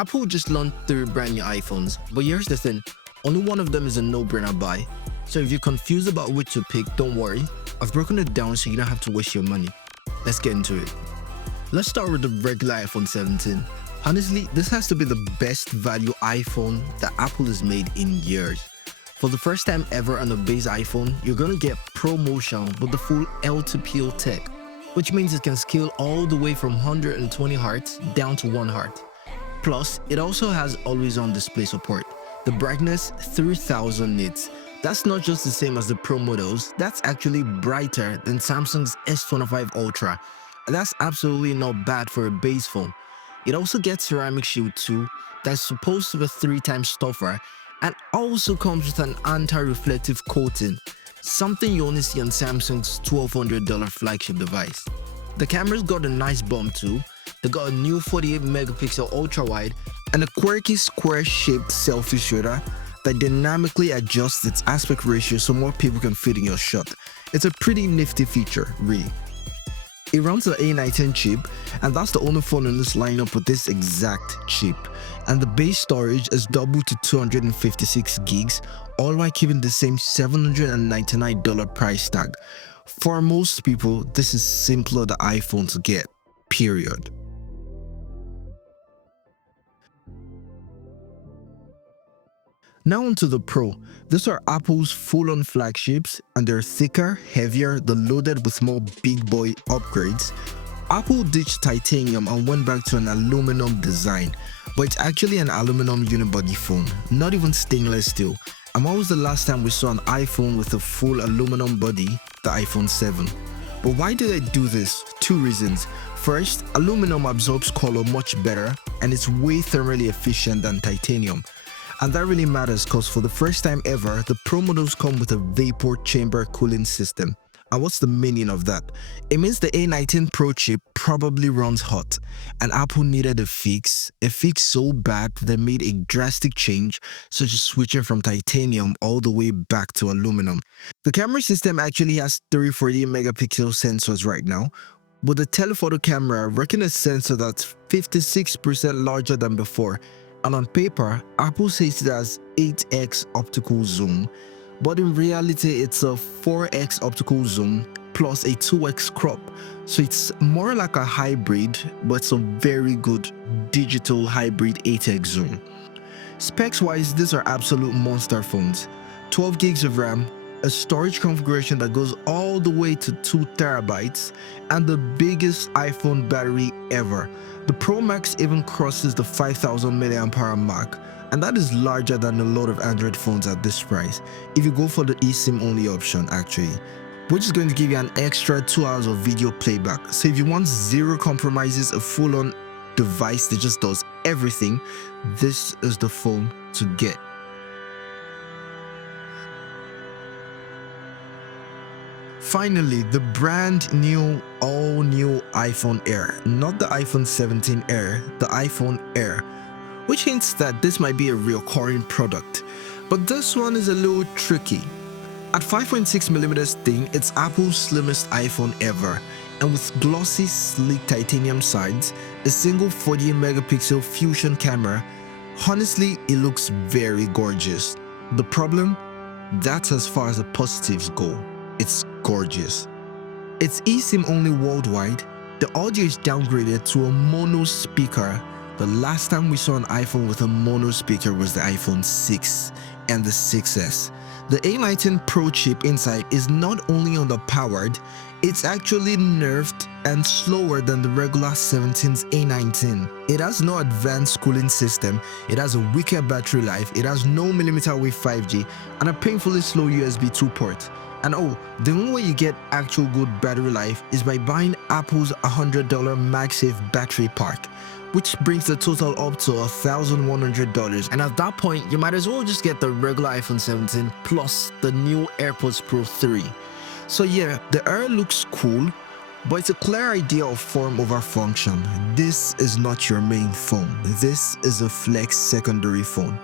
Apple just launched 3 brand new iPhones, but here's the thing, only one of them is a no-brainer buy. So if you're confused about which to pick, don't worry, I've broken it down so you don't have to waste your money. Let's get into it. Let's start with the regular iPhone 17. Honestly, this has to be the best value iPhone that Apple has made in years. For the first time ever on a base iPhone, you're gonna get ProMotion with the full L2PO tech, which means it can scale all the way from 120 Hz down to 1 Hz. Plus, it also has always-on display support. The brightness 3000 nits. That's not just the same as the Pro models, that's actually brighter than Samsung's S25 Ultra. And that's absolutely not bad for a base phone. It also gets ceramic shield too, that's supposed to be 3 times tougher, and also comes with an anti-reflective coating, something you only see on Samsung's $1,200 flagship device. The camera's got a nice bump too. They got a new 48 megapixel ultra wide and a quirky square-shaped selfie shooter that dynamically adjusts its aspect ratio so more people can fit in your shot. It's a pretty nifty feature, really. It runs the A19 chip, and that's the only phone in this lineup with this exact chip. And the base storage is doubled to 256 gigs, all while keeping the same $799 price tag. For most people, this is simply the iPhone to get, period. Now onto the Pro. These are Apple's full-on flagships, and they're thicker, heavier, they're loaded with more big boy upgrades. Apple ditched titanium and went back to an aluminum design, but it's actually an aluminum unibody phone, not even stainless steel. And when was the last time we saw an iPhone with a full aluminum body? The iPhone 7. But why did they do this? 2 reasons. First, aluminum absorbs color much better, and it's way thermally efficient than titanium. And that really matters because for the first time ever, the Pro models come with a vapor chamber cooling system. And what's the meaning of that? It means the A19 Pro chip probably runs hot, and Apple needed a fix so bad that they made a drastic change, such as switching from titanium all the way back to aluminum. The camera system actually has 3 48 megapixel sensors right now, with the telephoto camera rocking a sensor that's 56% larger than before. And on paper, Apple says it has 8x optical zoom, but in reality it's a 4x optical zoom plus a 2x crop, so it's more like a hybrid, but it's a very good digital hybrid 8x zoom. Specs wise, these are absolute monster phones. 12 gigs of RAM, a storage configuration that goes all the way to 2 terabytes, and the biggest iPhone battery ever. The Pro Max even crosses the 5000 mAh mark, and that is larger than a lot of Android phones at this price, if you go for the eSIM only option actually, which is going to give you an extra 2 hours of video playback. So if you want zero compromises, a full-on device that just does everything, this is the phone to get. Finally, the brand new, all new iPhone Air. Not the iPhone 17 Air, the iPhone Air. Which hints that this might be a recurring product. But this one is a little tricky. At 5.6mm thin, it's Apple's slimmest iPhone ever. And with glossy, sleek titanium sides, a single 48 megapixel fusion camera, honestly, it looks very gorgeous. The problem? That's as far as the positives go. It's gorgeous. It's eSIM only worldwide. The audio is downgraded to a mono speaker. The last time we saw an iPhone with a mono speaker was the iPhone 6 and the 6S. The A19 Pro chip inside is not only underpowered, it's actually nerfed and slower than the regular 17's A19. It has no advanced cooling system, it has a weaker battery life, it has no millimeter wave 5G, and a painfully slow USB 2 port. And oh, the only way you get actual good battery life is by buying Apple's $100 MagSafe battery pack, which brings the total up to $1,100. And at that point, you might as well just get the regular iPhone 17 plus the new AirPods Pro 3. So yeah, the Air looks cool, but it's a clear idea of form over function. This is not your main phone. This is a flex secondary phone.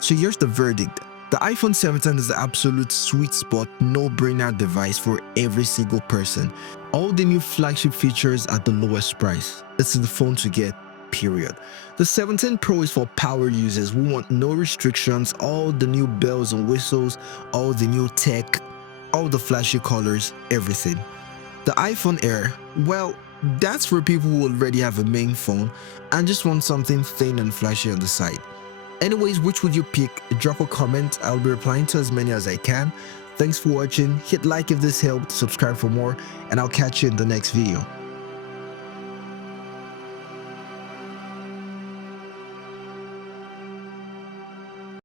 So here's the verdict. The iPhone 17 is the absolute sweet spot, no-brainer device for every single person. All the new flagship features at the lowest price. It's the phone to get. period. The 17 Pro is for power users who want no restrictions, all the new bells and whistles, all the new tech, all the flashy colors, everything. The iPhone Air, well, that's for people who already have a main phone and just want something thin and flashy on the side. Anyways, which would you pick? Drop a comment, I'll be replying to as many as I can. Thanks for watching, hit like if this helped, subscribe for more, and I'll catch you in the next video.